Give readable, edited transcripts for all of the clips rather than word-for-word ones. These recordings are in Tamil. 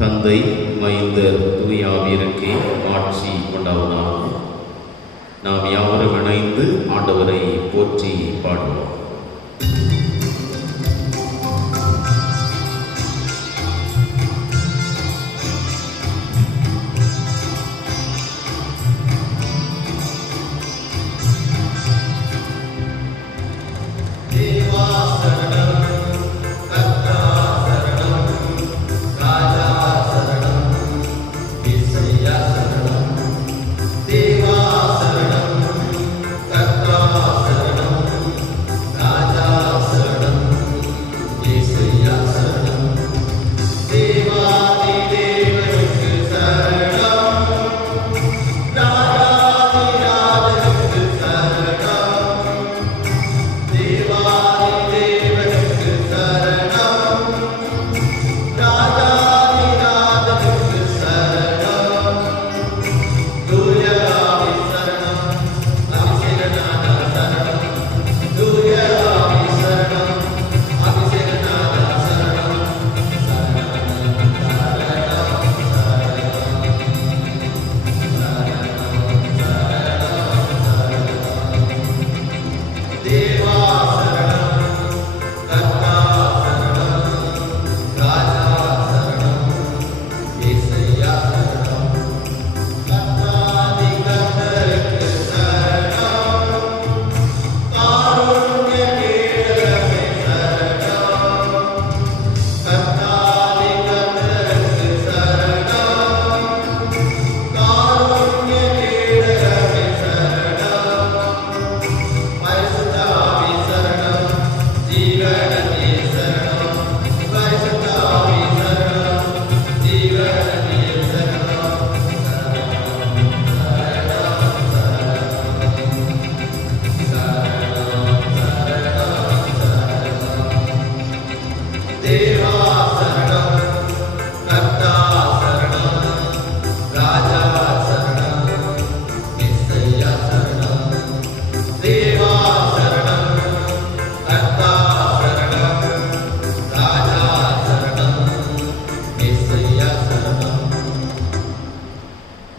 தந்தை, மைந்தர், தூய ஆவியருக்கே ஆட்சி உண்டாவதாக. நாம் யாவரும் இணைந்து ஆண்டவரை போற்றி பாடுவோம்.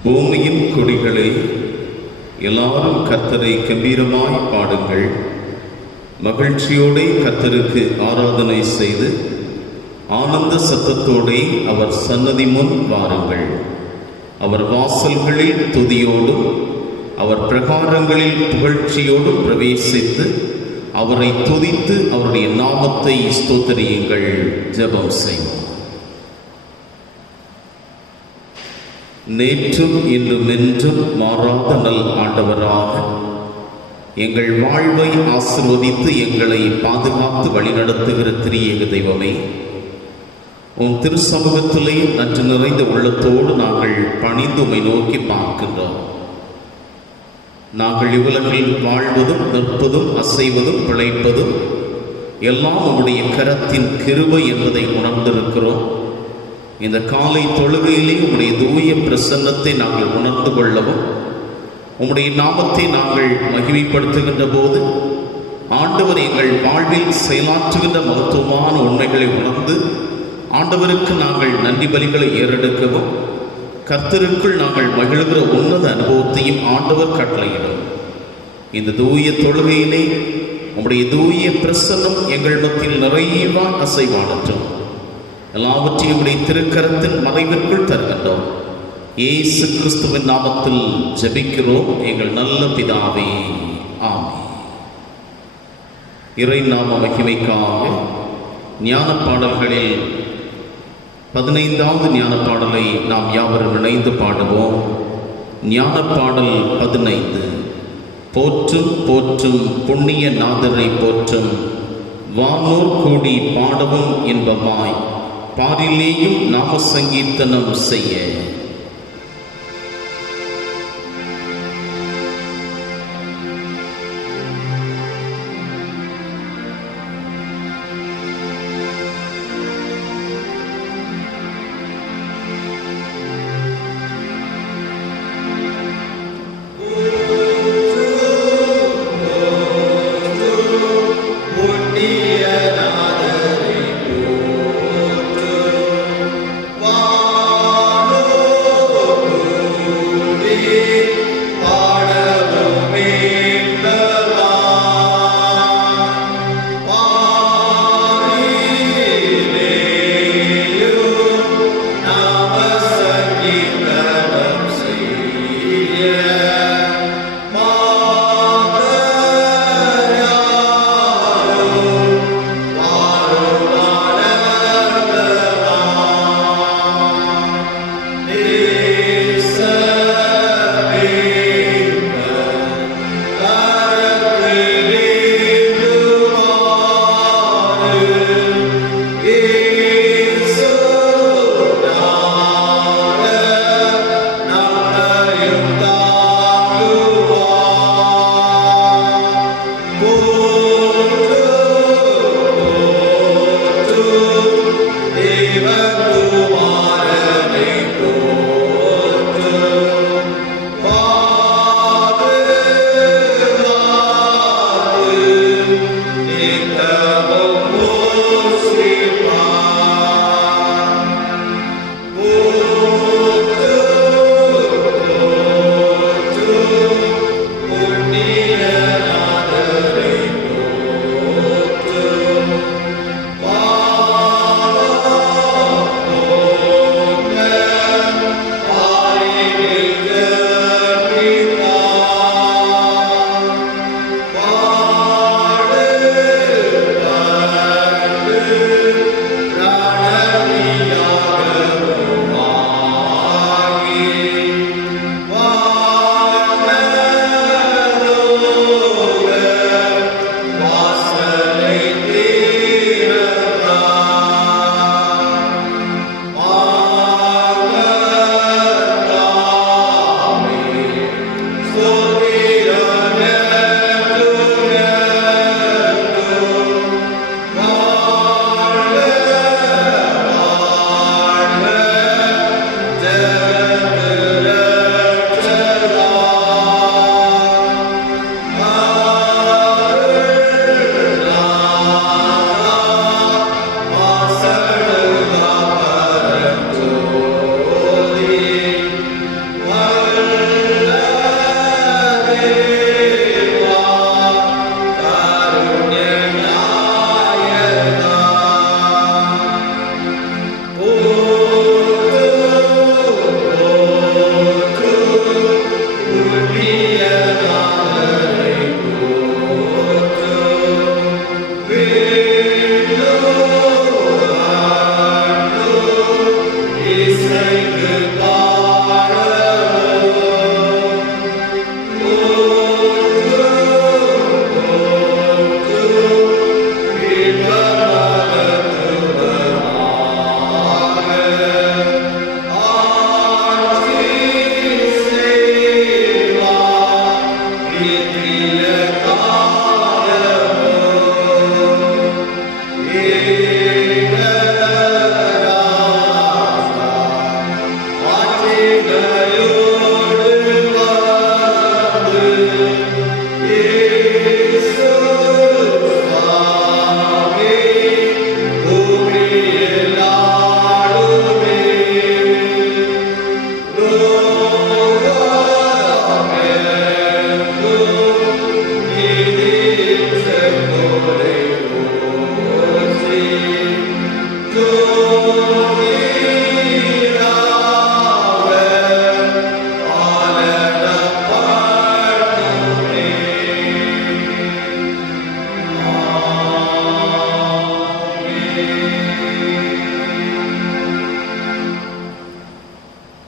பூமியின் கொடிகளே, எல்லாரும் கர்த்தரை கம்பீரமாய் பாடுங்கள். மகிழ்ச்சியோடே கர்த்தருக்கு ஆராதனை செய்து ஆனந்த சத்தத்தோடே அவர் சன்னதி முன் வாருங்கள். அவர் வாசல்களில் துதியோடும் அவர் பிரகாரங்களில் புகழ்ச்சியோடும் பிரவேசித்து அவரை துதித்து அவருடைய நாமத்தை ஸ்தோத்திரியுங்கள். ஜெபம் செய்வோம். நேற்றும் இன்றும் என்றும் மாறாத நல் ஆண்டவராக எங்கள் வாழ்வை ஆசீர்வதித்து எங்களை பாதுகாத்து வழிநடத்துகிற திரியேக தெய்வமே, உன் திருச்சமூகத்திலே நன்று நிறைந்த உள்ளத்தோடு நாங்கள் பணிந்து உம்மை நோக்கி பார்க்கின்றோம். நாங்கள் இவ்வுலகில் வாழ்வதும் நிற்பதும் அசைவதும் பிழைப்பதும் எல்லாம் உம்முடைய கரத்தின் கிருபை என்பதை உணர்ந்திருக்கிறோம். இந்த காலை தொழுகையிலே உம்முடைய தூய பிரசன்னத்தை நாங்கள் உணர்ந்து கொள்ளவும், உம்முடைய நாமத்தை நாங்கள் மகிமைப்படுத்துகின்ற போது ஆண்டவர் எங்கள் வாழ்வில் செயலாற்றுகின்ற மகத்துவமான உண்மைகளை உணர்ந்து ஆண்டவருக்கு நாங்கள் நன்றி பலிகளை ஏறெடுக்கவும், கர்த்தருக்குள் நாங்கள் மகிழ்கிற உன்னத அனுபவத்தையும் ஆண்டவர் கட்டளையிடும். இந்த தூய தொழுகையிலே உம்முடைய தூய பிரசன்னம் எங்கள் மத்தியில் நிறைவா அசைவாடற்றும். எல்லாவற்றையும் உடைய திருக்கரத்தின் மறைவிற்குள் தருகின்றோம். இயேசு கிறிஸ்துவின் நாமத்தில் ஜெபிக்கிறோம் எங்கள் நல்ல பிதாவே, ஆமென். இறை நாம மகிமைக்காக ஞான பாடல்களில் 15வது ஞான பாடலை நாம் யாவரும் இணைந்து பாடுவோம். ஞான பாடல் 15. போற்றும் போற்றும் புண்ணிய நாதரை போற்றும், வானோர் கூடி பாடவும் இன்பமாய் பாரிலேயும் நாம சங்கீர்த்தனம் செய்ய. புண்ணிய நாதரை போற்றும்,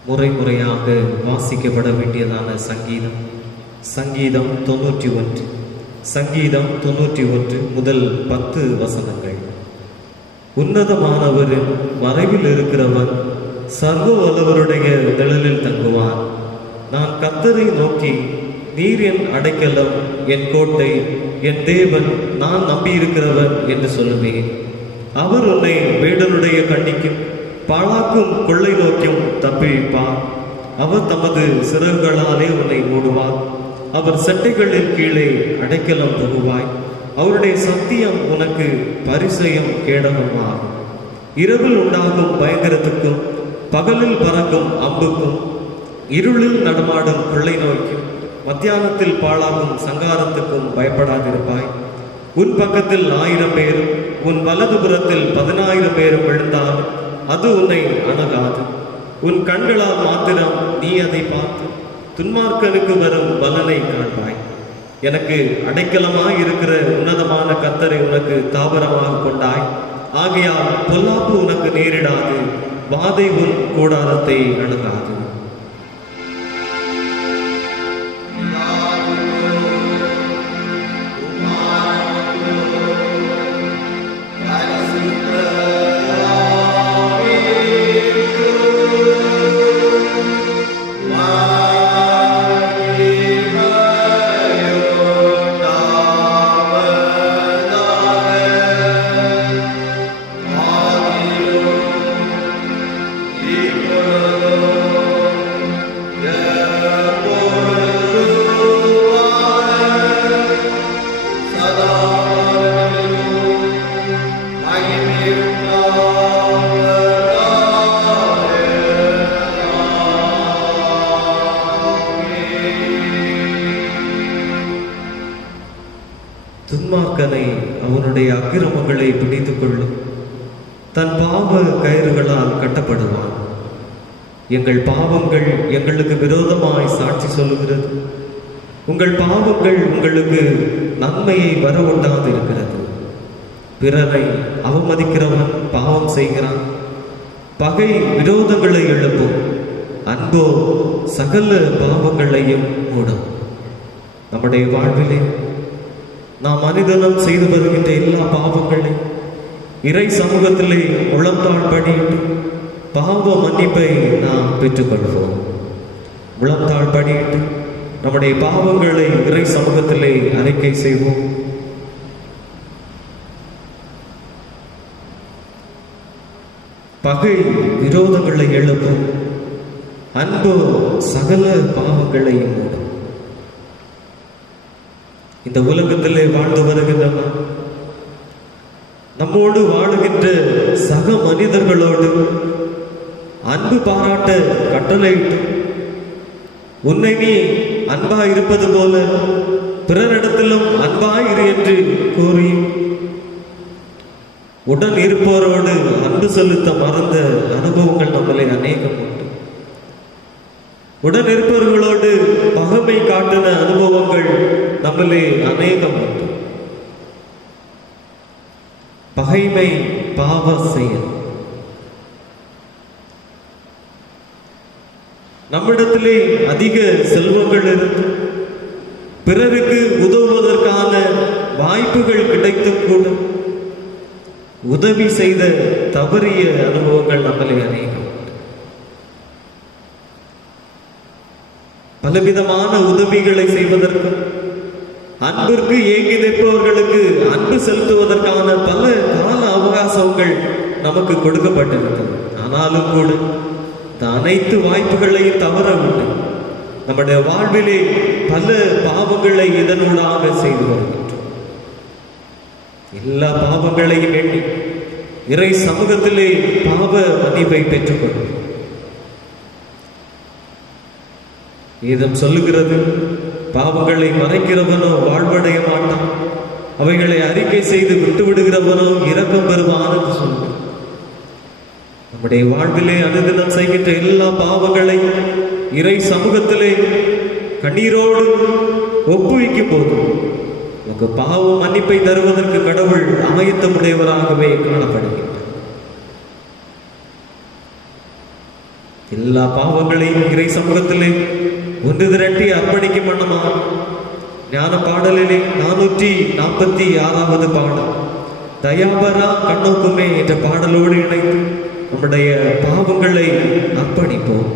முறைமுறையாக வாசிக்கப்பட வேண்டியதான சங்கீதம் 91. சங்கீதம் 91 முதல் 10 வசனங்கள். உன்னதமானவரின் மறைவில் இருக்கிறவன் சர்வ வல்லவருடைய நிழலில் தங்குவான். நான் கர்த்தரை நோக்கி, நீர் என் அடைக்கலம், என் கோட்டை, என் தேவன், நான் நம்பியிருக்கிறவன் என்று சொல்லுவேன். அவர் உன்னை வேடனுடைய கண்ணிக்கும் பாழாக்கும் கொள்ளை நோக்கியும் தப்பிப்பார். அவர் தமது சிறகுகளாலே உன்னை மூடுவார். அவர் சட்டைகளின் கீழே அடைக்கலம் புகுவாய். அவருடைய சத்தியம் உனக்கு பரிசயம் கேடகமாகும். இரவில் உண்டாகும் பயங்கரத்துக்கும் பகலில் பறக்கும் அம்புக்கும் இருளில் நடமாடும் கொள்ளை நோய்க்கும் மத்தியானத்தில் பாழாகும் சங்காரத்துக்கும் பயப்படாதிருப்பாய். உன் பக்கத்தில் 1000 பேரும் உன் வலதுபுறத்தில் 10,000 பேரும் விழுந்தால் அது உன்னை அணுகாது. உன் கண்களால் மாத்திரம் நீ அதை பார்த்து துன்மார்க்கனுக்கு வரும் பலனை காண்பாய். எனக்கு அடைக்கலமாய் இருக்கிற உன்னதமான கர்த்தரை உனக்கு தாவரமாக கொண்டாய். ஆகையால் பொல்லாப்பு உனக்கு நேரிடாது, வாதை உன் கூடாரத்தை அணுகாது. துன்மார்க்கனை அவனுடைய அக்கிரமங்களை பிடித்துக் கொள்ளும், தன் பாவ கயிறுகளால் கட்டப்படுவான். எங்கள் பாவங்கள் எங்களுக்கு விரோதமாய் சாட்சி சொல்லுகிறது. உங்கள் பாவங்கள் உங்களுக்கு நன்மையை வர உண்டாது இருக்கிறது. பிறரை அவமதிக்கிறவன் பாவம் செய்கிறான். பகை விரோதங்களை எழுப்பும், அன்போ சகல பாவங்களையும் மூடும். நம்முடைய வாழ்விலே நாம் மனிதனம் செய்து வருகின்ற எல்லா பாவங்களையும் இறை சமூகத்திலே உளம்தாழ் படியிட்டு பாவ மன்னிப்பை நாம் பெற்றுக்கொள்வோம். உளம்தாழ் படியிட்டு நம்முடைய பாவங்களை இறை சமூகத்திலே அறிக்கை செய்வோம். பகை விரோதங்களை எழுப்பும், அன்பு சகல பாவங்களையும் மூடும். இந்த உலகத்திலே வாழ்ந்து வருகின்றன நம்மோடு வாழுகின்ற சக மனிதர்களோடு அன்பு பாராட்ட கட்டளையிட்டு, உன்னை நீ அன்பாய் இருப்பது போல பிறரிடத்திலும் அன்பாயிரு என்று கூறி, உடன் இருப்போரோடு அன்பு செலுத்த மறந்த அனுபவங்கள் நம்மளை அநேகம் உண்டு. உடன் இருப்பவர்களோடு பகைமை காட்டின அனுபவங்கள் நம்மளே அநேகம் உண்டு. பகைமை பாவ செயல். நம்மிடத்திலே அதிக செல்வங்கள் இருந்து பிறருக்கு உதவுவதற்கான வாய்ப்புகள் கிடைத்தும் கூட உதவி செய்த தவறிய அனுபவங்கள் நம்மளே அநேகம். பலவிதமான உதவிகளை செய்வதற்கும் அன்பிற்கு ஏங்கி நிற்பவர்களுக்கு அன்பு செலுத்துவதற்கான பல கால அவகாசங்கள் நமக்கு கொடுக்கப்பட்டிருக்கிறது. ஆனாலும் கூட இந்த அனைத்து வாய்ப்புகளையும் தவற விட்டு நம்முடைய வாழ்விலே பல பாவங்களை இதனூடாக செய்து வருகின்றோம். எல்லா பாவங்களையும் எண்ணி இறை சமூகத்திலே பாவ மன்னிப்பை பெற்றுக்கொள்ளும். வேதம் சொல்லுகிறது, பாவங்களை மறைக்கிறவனோ வாழ்வடைய மாட்டான், அவைகளை அறிக்கை செய்து விட்டு விடுகிறவனோ இரக்கம் பெறுவான் என்று சொல்லுங்கள். நம்முடைய வாழ்விலே அனுதினம் செய்கின்ற எல்லா பாவங்களையும் இறை சமூகத்திலே கண்ணீரோடு ஒப்புவிக்கும் போது நமக்கு பாவ மன்னிப்பை தருவதற்கு கடவுள் ஆயத்தமுடையவராகவே காணப்படுகின்றார். எல்லா பாவங்களையும் இறை சமூகத்திலே ஒன்று திரட்டி அர்ப்பணிக்கும் வண்ணமா ஞான பாடலிலே 446வது பாடல் தயாபரா கண்ணோக்குமே என்ற பாடலோடு இணைத்து நம்முடைய பாவங்களை அர்ப்பணிப்போம்.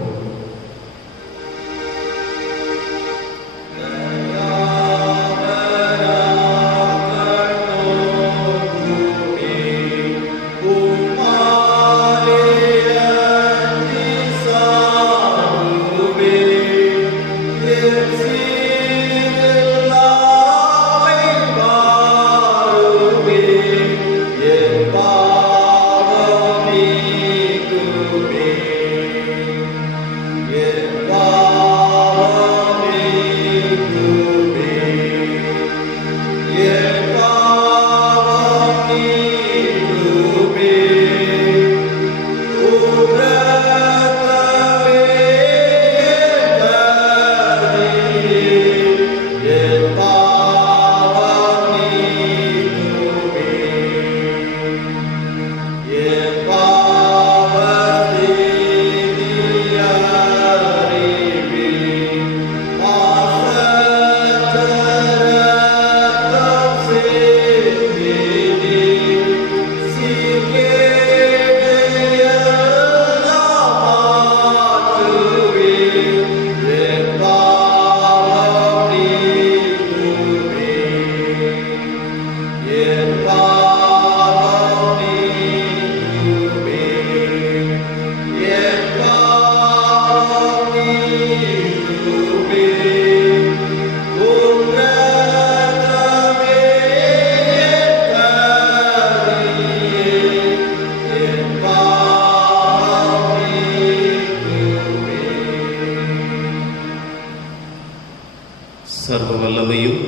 சர்வ வல்லமையும்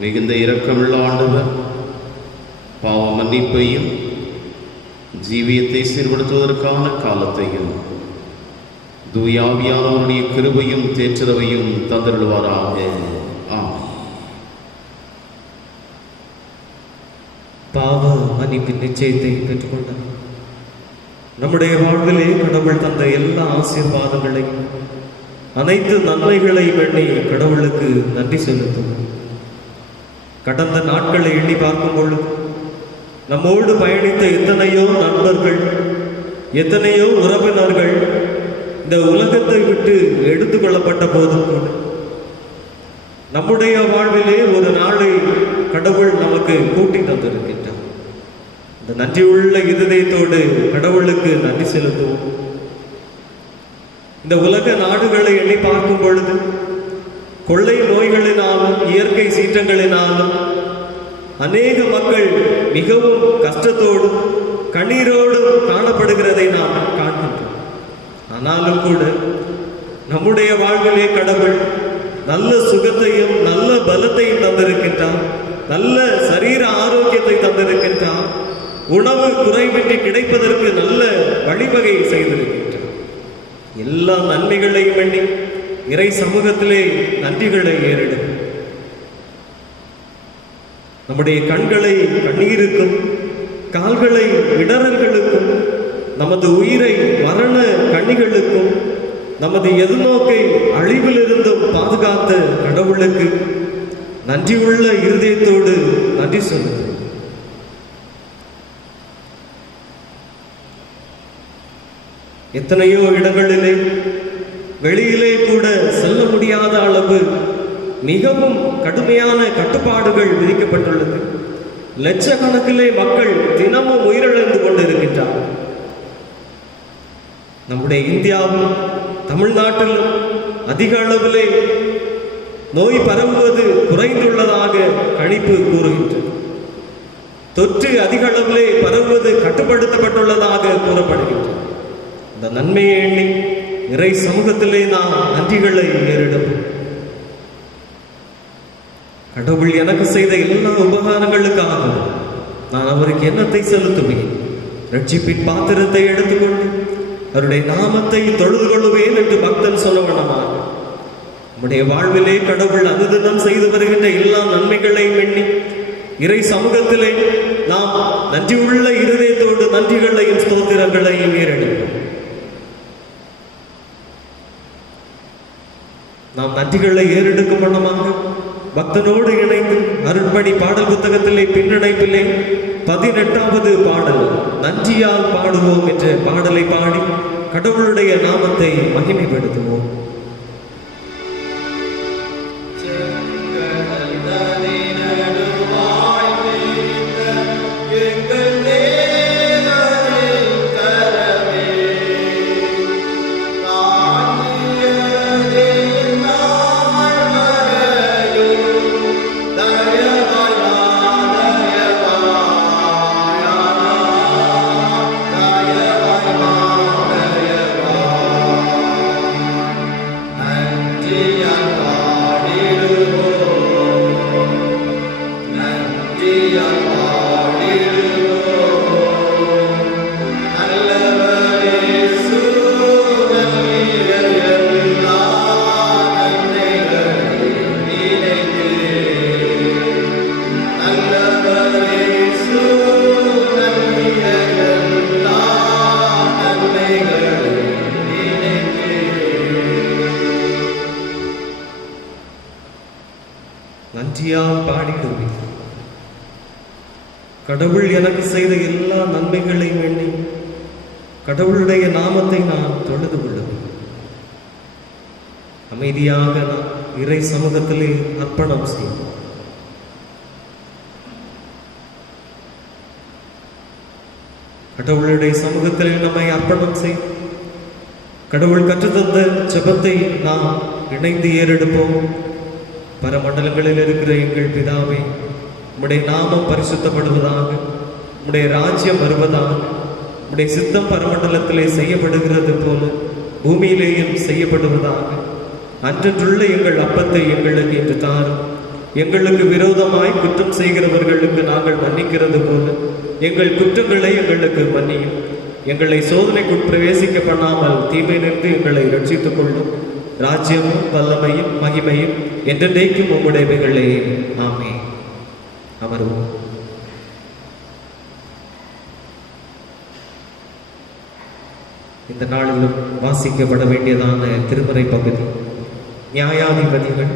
மிகுந்த இரக்கமுள்ள ஆண்டவர் பாவ மன்னிப்பையும் ஜீவியத்தை சீர்படுத்துவதற்கான காலத்தையும் தூயாவியானவருடைய கிருபையும் தேற்றரவையும் தந்தருள்வாராக. ஆமென். பாவ மன்னிப்பின் நிச்சயத்தை பெற்றுக்கொண்டார். நம்முடைய வாழ்விலே கடவுள் தந்த எல்லா ஆசீர்வாதங்களையும் அனைத்து நன்மைகளை எண்ணி கடவுளுக்கு நன்றி செலுத்தும். கடந்த நாட்களை எண்ணி பார்க்கும் பொழுது நம்மோடு பயணித்த எத்தனையோ நண்பர்கள், எத்தனையோ உறவினர்கள் இந்த உலகத்தை விட்டு எடுத்து கொள்ளப்பட்ட போதும் கூட நம்முடைய வாழ்விலே ஒரு நாளை கடவுள் நமக்கு கூட்டி தந்திருக்கின்றார். இந்த நன்றியுள்ள இருதயத்தோடு கடவுளுக்கு நன்றி செலுத்துவோம். இந்த உலக நாடுகளை எண்ணி பார்க்கும் பொழுது கொள்ளை நோய்களினாலும் இயற்கை சீற்றங்களினாலும் அநேக மக்கள் மிகவும் கஷ்டத்தோடும் கண்ணீரோடும் காணப்படுகிறதை நாம் காண்கின்றோம். ஆனாலும் கூட நம்முடைய வாழ்விலே கடவுள் நல்ல சுகத்தையும் நல்ல பலத்தையும் தந்திருக்கின்றார், நல்ல சரீர ஆரோக்கியத்தை தந்திருக்கின்றார், உணவு குறைவின்றி கிடைப்பதற்கு நல்ல வழிவகை செய்திருக்கின்றார். எல்லா நன்மைகளையும் எண்ணி இறை சமூகத்திலே நன்றிகளை ஏறிடும். நம்முடைய கண்களை கண்ணீருக்கும் கால்களை இடறல்களுக்கும் நமது உயிரை மரண கண்ணிகளுக்கும் நமது எதிர்நோக்கை அழிவிலிருந்தும் பாதுகாத்த கடவுளுக்கு நன்றியுள்ள இருதயத்தோடு நன்றி சொல்லுங்கள். எத்தனையோ இடங்களிலே வெளியிலே கூட செல்ல முடியாத அளவு மிகவும் கடுமையான கட்டுப்பாடுகள் விதிக்கப்பட்டுள்ளது. லட்சக்கணக்கிலே மக்கள் தினமும் உயிரிழந்து கொண்டிருக்கின்றார்கள். நம்முடைய இந்தியாவில், தமிழ்நாட்டிலும் அதிக அளவிலே நோய் பரவுவது குறைந்துள்ளதாக கணிப்பு கூறுகின்றது. தொற்று அதிக அளவிலே பரவுவது கட்டுப்படுத்தப்பட்டுள்ளதாக கூறப்படுகின்றது. இந்த நன்மையை எண்ணி இறை சமூகத்திலே நாம் நன்றிகளை ஏறிடும். கடவுள் எனக்கு செய்த எல்லா உபகாரங்களுக்காகவும் நான் அவருக்கு எண்ணத்தை செலுத்துவேன். ரட்சிப்பின் பாத்திரத்தை எடுத்துக்கொண்டு அவருடைய நாமத்தை தொழுது கொள்ளுவேன் என்று பக்தன் சொல்லவனமாக நம்முடைய வாழ்விலே கடவுள் அனுதினம் செய்து வருகின்ற எல்லா நன்மைகளையும் எண்ணி இறை சமூகத்திலே நாம் நன்றியுள்ள இருதயத்தோடு நன்றிகளையும் ஸ்தோத்திரங்களையும் ஏறெடுப்போம். நாம் நன்றிகளை ஏறெடுக்கும் வண்ணமாக பக்தனோடு இணைந்து அருட்பணி பாடல் புத்தகத்திலே பின்னடைப்பிலே 18வது பாடல் நன்றியால் பாடுவோம் என்ற பாடலை பாடி கடவுளுடைய நாமத்தை மகிமைப்படுத்துவோம். நன்றியால் பாடிடுவேன். கடவுள் எனக்கு செய்த எல்லா நன்மைகளையும் எண்ணி கடவுளுடைய நாமத்தை நான் தொழுது கொள்ளுவேன். அமைதியாக நான் இறை சமூகத்திலே அர்ப்பணம் செய்வோம். கடவுளுடைய சமூகத்திலே நம்மை அர்ப்பணம் செய். கடவுள் கற்றுத்தந்த ஜெபத்தை நாம் இணைந்து ஏறெடுப்போம். பரமண்டலங்களில் இருக்கிற எங்கள் பிதாவே, உம்முடைய நாமம் பரிசுத்தப்படுவதாக, உம்முடைய ராஜ்யம் வருவதாக, உம்முடைய சித்தம் பரமண்டலத்திலே செய்யப்படுகிறது போல பூமியிலேயும் செய்யப்படுவதாக. அன்றன்றுள்ள எங்கள் அப்பத்தை எங்களுக்கு இன்று தாரும். எங்களுக்கு விரோதமாய் குற்றம் செய்கிறவர்களுக்கு நாங்கள் மன்னிக்கிறது போல எங்கள் குற்றங்களை எங்களுக்கு மன்னியும். எங்களை சோதனைக்குள் பிரவேசிக்க பண்ணாமல் தீமை நின்று எங்களை ரட்சித்துக் கொள்ளும். ராஜ்யமும் வல்லமையும் மகிமையும் என்றென்றைக்கும் உம்முடையவைகளே. ஆமென். அமர்வோம். இந்த நாளிலும் வாசிக்கப்பட வேண்டியதான திருமறை பகுதி நியாயாதிபதிகள்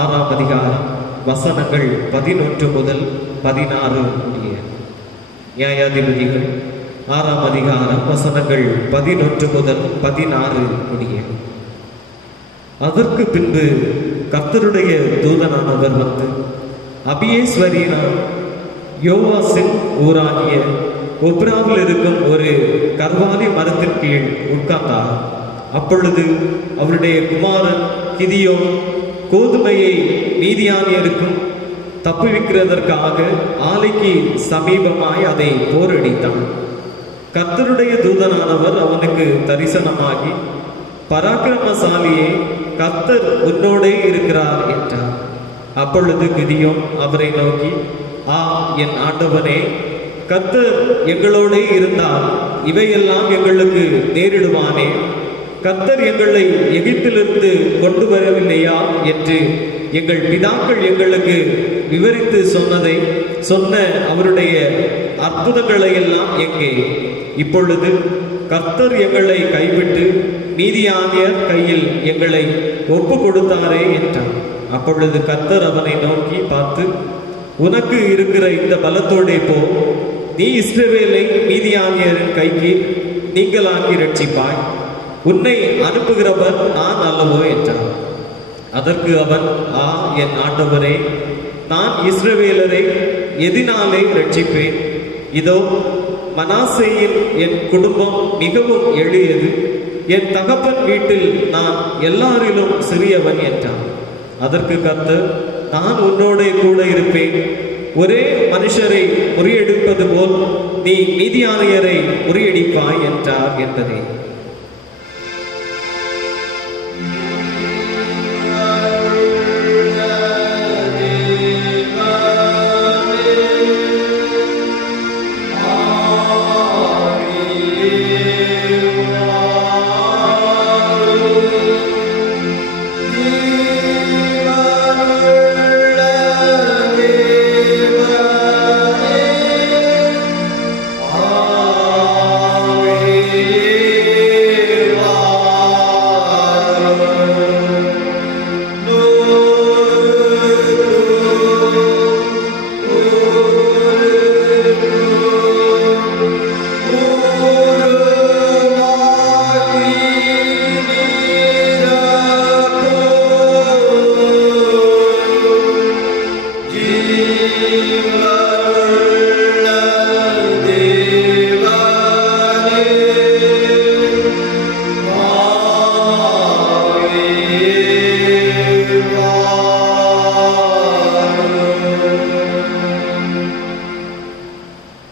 6ஆம் அதிகாரம் வசனங்கள் 11 முதல் 16 முடிய. நியாயாதிபதிகள் 6ஆம் அதிகாரம் வசனங்கள் 11 முதல் 16 முடிய. அதற்கு பின்பு கர்த்தருடைய தூதனானவர் வந்து அபியேஸ்வரியினார் யோவாசின் ஊராகிய ஒப்ராவில் இருக்கும் ஒரு கர்வாலி மரத்தின் கீழ் உட்கார்ந்தார். அப்பொழுது அவருடைய குமாரன் கிதியோன் கோதுமையை மீதியானியருக்கும் தப்புவிக்கிறதற்காக ஆலைக்கு சமீபமாய் அதை போரடித்தான். கர்த்தருடைய தூதனானவர் அவனுக்கு தரிசனமாகி, பராக்கிரமசாலியே, கர்த்தர் உன்னோடே இருக்கிறார் என்றார். அப்பொழுது கிதியோன் அவரை நோக்கி, ஆ என் ஆண்டவனே, கர்த்தர் எங்களோடே இருந்தால் இவையெல்லாம் எங்களுக்கு நேரிடுவானே. கர்த்தர் எங்களை எகிப்திலிருந்து கொண்டு வரவில்லையா என்று எங்கள் பிதாக்கள் எங்களுக்கு விவரித்து சொன்ன அவருடைய அற்புதங்களை எல்லாம் எங்கே? இப்பொழுது கர்த்தர் எங்களை கைவிட்டு மீதியானியர் கையில் எங்களை ஒப்பு கொடுத்தாரே என்றான். அப்பொழுது கர்த்தர் அவனை நோக்கி பார்த்து, உனக்கு இருக்கிற இந்த பலத்தோடே போ, நீ இஸ்ரவேலை மீதியானியரின் கைக்கு நீங்களாக்கி ரட்சிப்பாய், உன்னை அனுப்புகிறவர் நான் அல்லவோ என்றான். அதற்கு அவன், ஆ என் ஆண்டவரே, நான் இஸ்ரவேலரை எதினாலே ரட்சிப்பேன்? இதோ மனாசேயின் என் குடும்பம் மிகவும் எளியது, என் தகப்பன் வீட்டில் நான் எல்லாரிலும் சிறியவன் என்றான். அதற்கு கர்த்தர், நான் உன்னோடே கூட இருப்பேன், ஒரே மனுஷரை முறியடிப்பது போல் நீ மீதியானியரை முறியடிப்பாய் என்றார் என்பதே.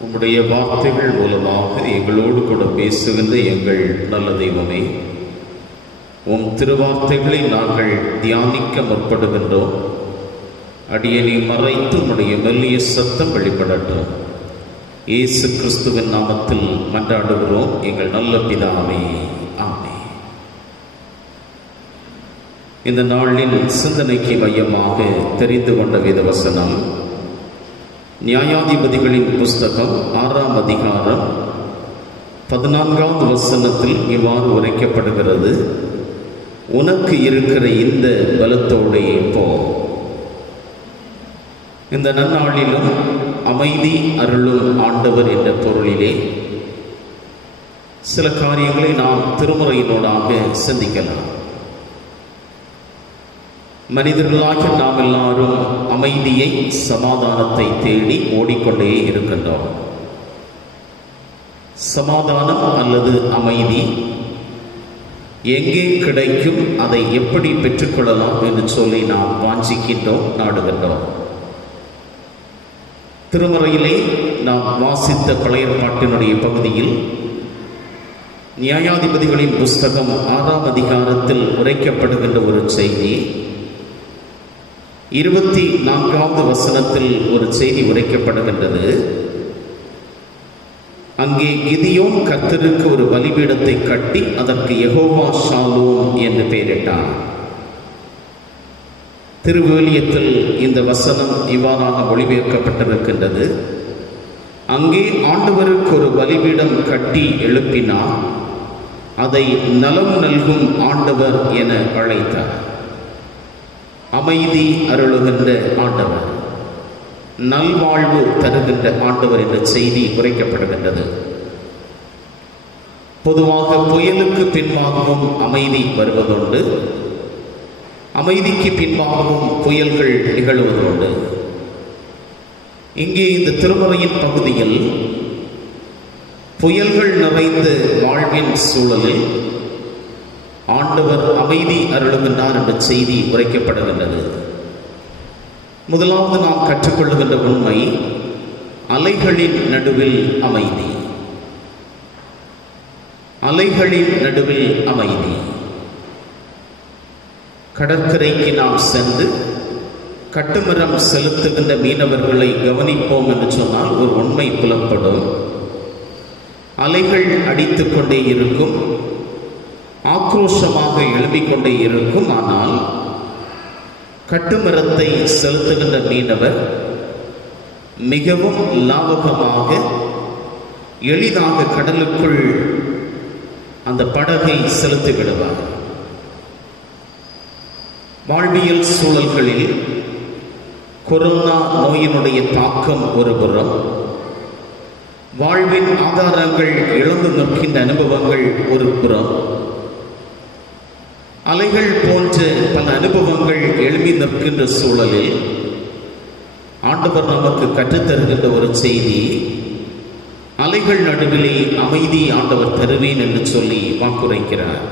உம்முடைய வார்த்தைகள் மூலமாக எங்களோடு கூட பேசுகின்ற எங்கள் நல்ல தெய்வமே, உம் திருவார்த்தைகளை நாங்கள் தியானிக்க முற்படுகின்றோம். அடியனை மறைத்து உம்முடைய மெல்லிய சத்தம் வெளிப்படட்டும். இயேசு கிறிஸ்துவின் நாமத்தில் மன்றாடுகிறோம் எங்கள் நல்ல பிதாவே, ஆமென். இந்த நாளின் சிந்தனைக்கு மையமாக தெரிந்து கொண்ட வேத வசனம் நியாயாதிபதிகளின் புஸ்தகம் 6ஆம் அதிகாரம் 14வது வசனத்தில் இவ்வாறு உரைக்கப்படுகிறது, உனக்கு இருக்கிற இந்த பலத்தோடே போ. இந்த நன்னாளிலும் அமைதி அருளும் ஆண்டவர் என்ற பொருளிலே சில காரியங்களை நாம் திருமுறையினோடாக சிந்திக்கலாம். மனிதர்களாக நாம் எல்லாரும் அமைதியை, சமாதானத்தை தேடி ஓடிக்கொண்டே இருக்கின்றோம். சமாதானம் அல்லது அமைதி எங்கே கிடைக்கும், அதை எப்படி பெற்றுக்கொள்ளலாம் என்று சொல்லி நாம் வாஞ்சிக்கின்றோம், நாடுகின்றோம். திருமறையிலே நாம் வாசித்த பழைய பாட்டினுடைய பகுதியில் நியாயாதிபதிகளின் புஸ்தகம் 6ஆம் அதிகாரத்தில் உரைக்கப்படுகின்ற ஒரு செய்தி, 24வது வசனத்தில் ஒரு செய்தி உரைக்கப்படுகின்றது. அங்கே கிதியோன் கர்த்தருக்கு ஒரு பலிபீடத்தை கட்டி அதற்கு யெகோவா ஷாலோம் என்று பெயரிட்டார். திருவிவிலியத்தில் இந்த வசனம் இவ்வாறாக மொழிபெயர்க்கப்பட்டிருக்கின்றது, அங்கே ஆண்டவருக்கு ஒரு பலிபீடம் கட்டி எழுப்பினார், அதை நலம் நல்கும் ஆண்டவர் என அழைத்தார். அமைதி அருளுகின்ற ஆண்டவர், நல்வாழ்வு தருகின்ற ஆண்டவர் என்ற செய்தி உரைக்கப்படுகின்றது. பொதுவாக புயலுக்கு பின்பாகவும் அமைதி வருவதுண்டு, அமைதிக்கு பின்பாகவும் புயல்கள் நிகழ்வதுண்டு. இங்கே இந்த திருமறையின் பகுதியில் புயல்கள் நிறைந்த வாழ்வின் சூழலில் ஆண்டவர் அமைதி அருளுகின்றார் என்ற செய்தி உரைக்கப்படுகின்றது. முதலாவது நாம் கற்றுக்கொள்ளுகின்ற உண்மை, அலைகளின் நடுவில் அமைதி. அலைகளின் நடுவில் அமைதி. கடற்கரைக்கு நாம் சென்று கட்டுமரம் செலுத்துகின்ற மீனவர்களை கவனிப்போம் என்று சொன்னால் ஒரு உண்மை புலப்படும். அலைகள் அடித்துக் கொண்டே இருக்கும், ஆக்ரோஷமாக எழும்பிக் கொண்டே இருக்கும். ஆனால் கட்டுமரத்தை செலுத்துகின்ற மீனவர் மிகவும் லாபகமாக எளிதாக கடலுக்குள் அந்த படகை செலுத்தி விடுவார். வாழ்வியல் சூழல்களில் கொரோனா நோயினுடைய தாக்கம் ஒருபுறம், வாழ்வின் ஆதாரங்கள் இழந்து நிற்கின்ற அனுபவங்கள் ஒரு புறம், அலைகள் போன்ற பல அனுபவங்கள் எழுப்பி நிற்கின்ற சூழலில் ஆண்டவர் நமக்கு கற்றுத்தருகின்ற ஒரு செய்தி, அலைகள் நடுவிலே அமைதி ஆண்டவர் தருவேன் என்று சொல்லி வாக்குரைக்கிறார்.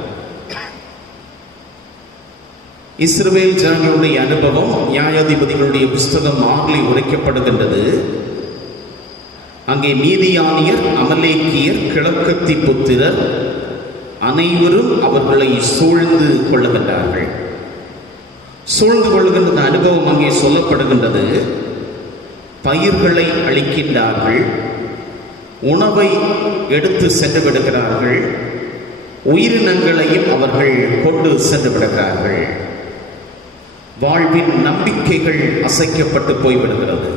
இஸ்ரவேல் ஜனங்களுடைய அனுபவம் நியாயாதிபதிகளுடைய புஸ்தகம் 6 உரைக்கப்படுகின்றது. அங்கே மீதியானியர், அமலேக்கியர், கிழக்கத்தி புத்திரர் அனைவரும் அவர்களை சூழ்ந்து கொள்ளுகின்றார்கள். சூழ்ந்து கொள்ளுகின்ற அனுபவம் அங்கே சொல்லப்படுகின்றது. பயிர்களை அளிக்கின்றார்கள், உணவை எடுத்து சென்று விடுகிறார்கள், உயிரினங்களையும் அவர்கள் கொண்டு சென்று விடுகிறார்கள். வாழ்வின் நம்பிக்கைகள் அசைக்கப்பட்டு போய்விடுகிறது.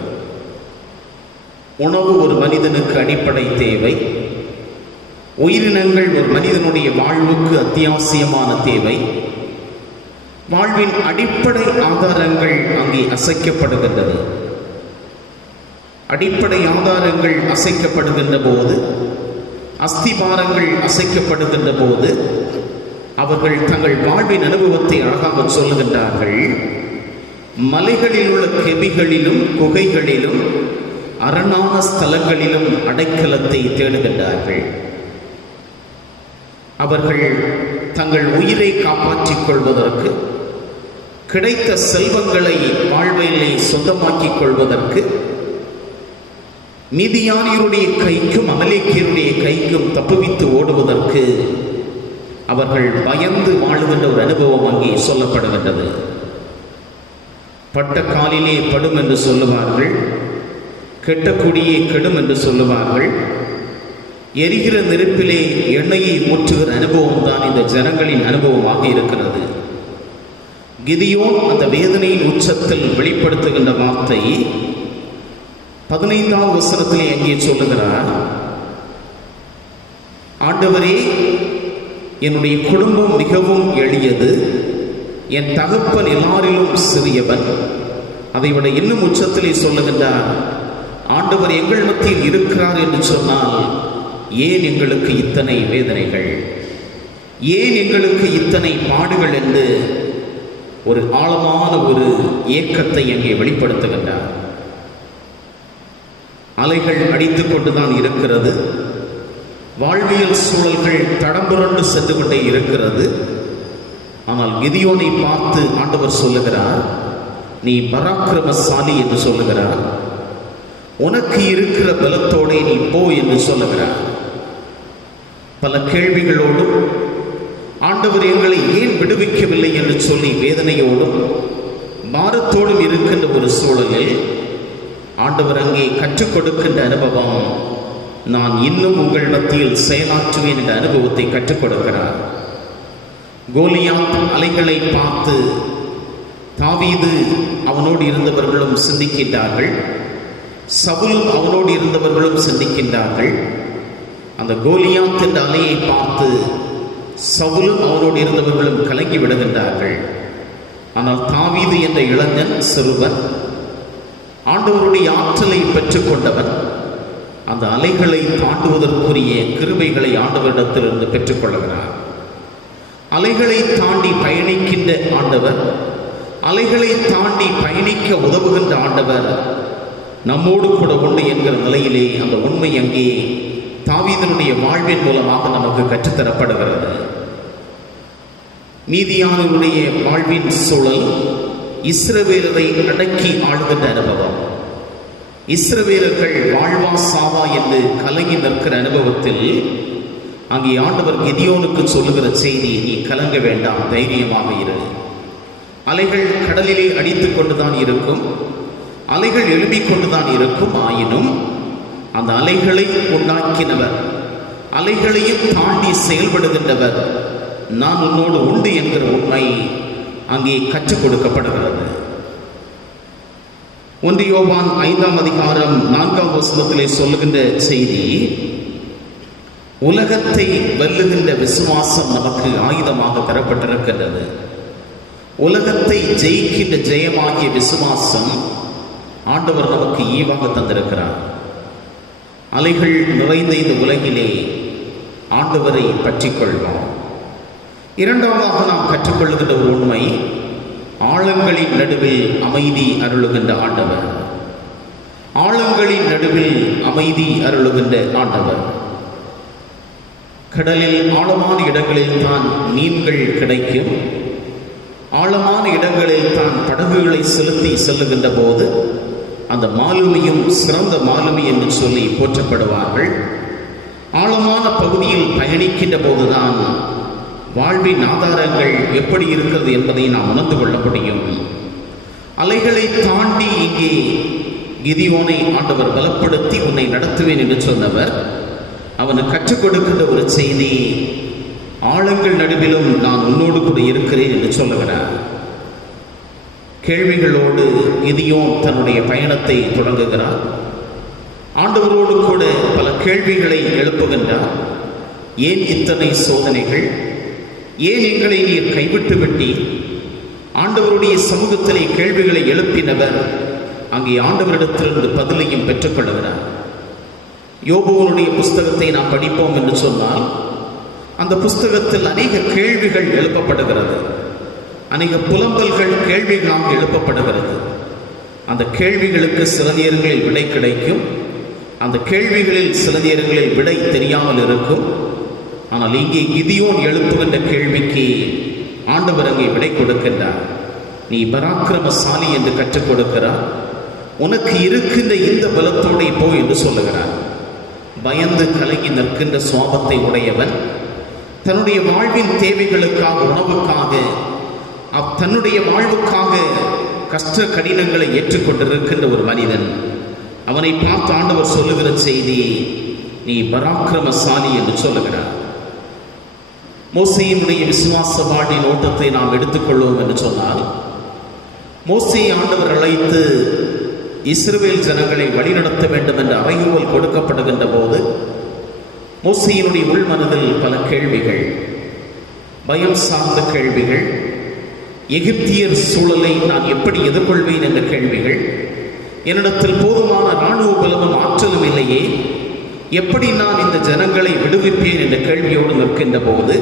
உணவு ஒரு மனிதனுக்கு அடிப்படை தேவை, உயிரினங்கள் ஒரு மனிதனுடைய வாழ்வுக்கு அத்தியாவசியமான தேவை. வாழ்வின் அடிப்படை ஆதாரங்கள் அங்கே அசைக்கப்படுகின்றது. அடிப்படை ஆதாரங்கள் அசைக்கப்படுகின்ற போது, அஸ்திபாரங்கள் அசைக்கப்படுகின்ற போது, அவர்கள் தங்கள் வாழ்வின் அனுபவத்தை அழகாக சொல்லுகின்றார்கள். மலைகளில் உள்ள கெபிகளிலும் குகைகளிலும் அரணான ஸ்தலங்களிலும் அடைக்கலத்தை தேடுகின்றார்கள். அவர்கள் தங்கள் உயிரை காப்பாற்றிக் கொள்வதற்கு, கிடைத்த செல்வங்களை வாழ்விலே சொந்தமாக்கிக் கொள்வதற்கு, மீதியானியருடைய கைக்கும் அமலேக்கியருடைய கைக்கும் தப்புவித்து ஓடுவதற்கு அவர்கள் பயந்து வாழுகின்ற ஒரு அனுபவம் அங்கே சொல்லப்படுகின்றது. பட்ட காலிலே படும் என்று சொல்லுவார்கள், கெட்டக்கூடியே கெடும் என்று சொல்லுவார்கள். எரிகிற நெருப்பிலே எண்ணெயை ஊற்றுகிற அனுபவம் தான் இந்த ஜனங்களின் அனுபவமாக இருக்கிறது. கிதியோன் அந்த வேதனையின் உச்சத்தில் வெளிப்படுத்துகின்ற வார்த்தை 15ஆம் வசனத்திலே அங்கே சொல்லுகிறார், ஆண்டவரே, என்னுடைய குடும்பம் மிகவும் எளியது, என் தகப்பன் எல்லாரிலும் சிறியவன். அதைவிட இன்னும் உச்சத்திலே சொல்லுகின்றார், ஆண்டவர் எங்கள் மத்தியில் இருக்கிறார் என்று சொன்னால் ஏன் எங்களுக்கு இத்தனை வேதனைகள், ஏன் எங்களுக்கு இத்தனை பாடுகள் என்று ஒரு ஆழமான ஒரு ஏக்கத்தை அங்கே வெளிப்படுத்துகின்றார். அலைகள் அடித்துக் கொண்டுதான் இருக்கிறது. வாழ்வியல் சூழல்கள் தடம்புரண்டு சென்று கொண்டே இருக்கிறது. ஆனால் கிதியோனை பார்த்து ஆண்டவர் சொல்லுகிறார், நீ பராக்கிரமசாலி என்று சொல்லுகிறார். உனக்கு இருக்கிற பலத்தோடே நீ போ என்று சொல்லுகிறார். பல கேள்விகளோடும் ஆண்டவர் எங்களை ஏன் விடுவிக்கவில்லை என்று சொல்லி வேதனையோடும் பாரத்தோடும் இருக்கின்ற ஒரு சூழலில் ஆண்டவர் அங்கே கற்றுக் கொடுக்கின்ற அனுபவம், நான் இன்னும் உங்கள் மத்தியில் செயலாற்றுவேன் என்ற அனுபவத்தை கற்றுக் கொடுக்கிறார். கோலியாத் அலைகளை பார்த்து தாவீது அவனோடு இருந்தவர்களும் சிந்திக்கின்றார்கள், சவுல் அவனோடு இருந்தவர்களும் சிந்திக்கின்றார்கள். அந்த கோலியாத் என்ற அலையை பார்த்து சவுலும் அவனோடு இருந்தவர்களும் கலங்கி விடுகின்றார்கள். ஆனால் தாவீது என்ற இளைஞன், சிறுவன், ஆண்டவருடைய ஆற்றலை பெற்றுக் கொண்டவன், அந்த அலைகளை தாண்டுவதற்குரிய கிருபைகளை ஆண்டவரிடத்திலிருந்து பெற்றுக்கொள்கிறார். அலைகளை தாண்டி பயணிக்கின்ற ஆண்டவர், அலைகளை தாண்டி பயணிக்க உதவுகின்ற ஆண்டவர் நம்மோடு கூட உண்டு என்கிற நிலையிலே அந்த உண்மை அங்கே தாவீதனுடைய வாழ்வின் மூலமாக நமக்கு கற்றுத்தரப்படுகிறது. மீதியானவருடைய வாழ்வின் சூழல் இஸ்ரவேலரை அடக்கி ஆளுகின்ற அனுபவம். இஸ்ரவேலர்கள் வாழ்வா சாவா என்று கலங்கி நிற்கிற அனுபவத்தில் அங்கே ஆண்டவர் கிதியோனுக்கு சொல்லுகிற செய்தி, நீ கலங்க வேண்டாம், தைரியமாக இரு. அலைகள் கடலிலே அடித்துக் கொண்டுதான் இருக்கும், அலைகள் எழுப்பிக் கொண்டுதான் இருக்கும். ஆயினும் அந்த அலைகளை உண்டாக்கினவர், அலைகளையும் தாண்டி செயல்படுகின்றவர் நான் உன்னோடு உண்டு என்கிற உண்மை அங்கே கற்றுக் கொடுக்கப்படுகிறது. 1 யோவான் 5ஆம் அதிகாரம் 4ஆம் வசனத்திலே சொல்லுகின்ற செய்தி, உலகத்தை வெல்லுகின்ற விசுவாசம் நமக்கு ஆயுதமாக தரப்பட்டிருக்கின்றது. உலகத்தை ஜெயிக்கின்ற ஜெயமாகிய விசுவாசம் ஆண்டவர் நமக்கு ஈவாக தந்திருக்கிறார். அலைகள் நிறைந்த இந்த உலகிலே ஆண்டவரை பற்றிக் கொள்வோம். இரண்டாவதாக நாம் கற்றுக்கொள்கின்ற ஒரு உண்மை, ஆழங்களின் நடுவில் அமைதி அருளுகின்ற ஆண்டவர். ஆழங்களின் நடுவில் அமைதி அருளுகின்ற ஆண்டவர். கடலில் ஆழமான இடங்களில் தான் மீன்கள் கிடைக்கும். ஆழமான இடங்களில் தான் படகுகளை செலுத்தி செல்லுகின்ற போது அந்த மாலுமியும் சிறந்த மாலுமி என்று சொல்லி போற்றப்படுவார்கள். ஆழமான பகுதியில் பயணிக்கின்ற போதுதான் வாழ்வின் ஆதாரங்கள் எப்படி இருக்கிறது என்பதை நாம் உணர்ந்து கொள்ள முடியும். அலைகளை தாண்டி இங்கே கிதியோனை ஆண்டவர் பலப்படுத்தி உன்னை நடத்துவேன் என்று சொன்னவர் அவனுக்கு கற்றுக் கொடுக்கின்ற ஒரு செய்தி, ஆழங்கள் நடுவிலும் நான் உன்னோடு கூட இருக்கிறேன் என்று சொல்லுகிறார். கேள்விகளோடு கிதியோன் தன்னுடைய பயணத்தை தொடங்குகிறார். ஆண்டவரோடு கூட பல கேள்விகளை எழுப்புகின்றார். ஏன் இத்தனை சோதனைகள்? ஏன் எங்களை நீர் கைவிட்டு விட்டீர்? ஆண்டவருடைய சமூகத்திலே கேள்விகளை எழுப்பினவர் அங்கே ஆண்டவரிடத்திலிருந்து பதிலையும் பெற்றுக்கொள்கிறார். யோபுவனுடைய புஸ்தகத்தை நாம் படிப்போம் என்று சொன்னால் அந்த புஸ்தகத்தில் அநேக கேள்விகள் எழுப்பப்படுகிறது. அநேக புலம்பல்கள் கேள்விகளாக எழுப்பப்படுகிறது. அந்த கேள்விகளுக்கு சில நேரங்களில் விடை கிடைக்கும். அந்த கேள்விகளில் சில நேரங்களில் விடை தெரியாமல் இருக்கும். ஆனால் இங்கே கிதியோன் எழுப்புகின்ற கேள்விக்கு ஆண்டவர் அங்கே விடை கொடுக்கின்றார். நீ பராக்கிரமசாலி என்று கற்றுக் கொடுக்கிறார். உனக்கு இருக்கின்ற இந்த பலத்தோடு போ என்று சொல்லுகிறார். பயந்து கலங்கி நிற்கின்ற சுவாபத்தை உடையவன், தன்னுடைய வாழ்வின் தேவைகளுக்காக, உணவுக்காக, தன்னுடைய வாழ்வுக்காக கஷ்ட கடினங்களை ஏற்றுக்கொண்டிருக்கின்ற ஒரு மனிதன், அவனை பார்த்து ஆண்டவர் சொல்லுகிற செய்தி, நீ பராக்கிரமசாலி என்று சொல்லுகிறார். மோசேயினுடைய விசுவாச வாழ்வின் ஓட்டத்தை நாம் எடுத்துக்கொள்வோம் என்று சொன்னால், மோசேயை ஆண்டவர் அழைத்து இஸ்ரவேல் ஜனங்களை வழிநடத்த வேண்டும் என்ற அறைகூவல் கொடுக்கப்படுகின்ற போது மோசேயினுடைய உள்மனதில் பல கேள்விகள், பயம் சார்ந்த கேள்விகள், எகிப்தியர் சூழலை நான் எப்படி எதிர்கொள்வேன் என்ற கேள்விகள், என்னிடத்தில் போதுமான இராணுவ பலமும் ஆற்றலும் இல்லையே, எப்படி நான் இந்த ஜனங்களை விடுவிப்பேன் என்ற கேள்வியோடு நிற்கின்ற போது